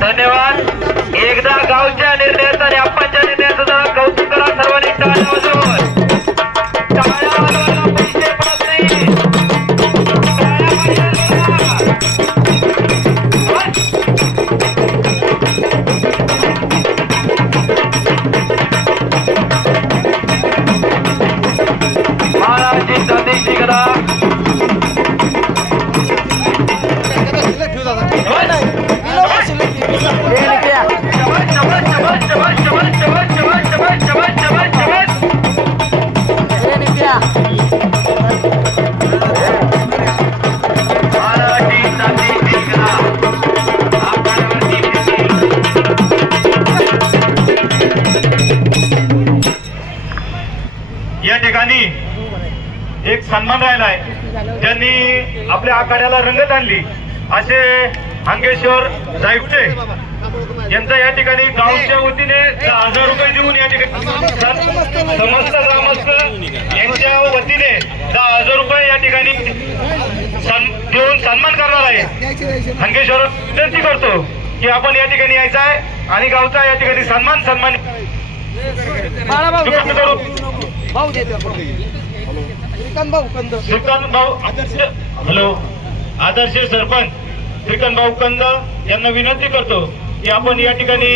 धन्यवाद. एकदा गावच्या निर्णयाचा आणि आप्पांच्या निर्णयाचं जरा कौतुक करा सर्वांनी. टाळ्या वाजवून टाळ्या वाजवायला पैसे पडत नाही. टाळ्या करा या ठिकाणी एक सन्मान राहिला आहे ज्यांनी आपल्या आखाड्याला रंगत आणली. असे अंगेश्वर जायवटे यांचा या ठिकाणी गावच्या वतीने दहा हजार रुपये देऊन या ठिकाणी समस्त ग्रामस्थ यांच्या वतीने दहा हजार रुपये या ठिकाणी देऊन सन्मान करणार आहे. अंगेश्वर विनंती करतो की आपण या ठिकाणी यायचं आहे आणि गावचा या ठिकाणी सन्मान सन्मान भाऊ हॅलो. आदर्श सरपंच. श्रीकांत भाऊ कंद यांना विनंती करतो की आपण या ठिकाणी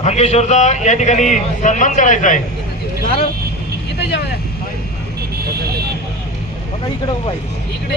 अंगेश्वरचा या ठिकाणी सन्मान करायचा आहे. इकडे.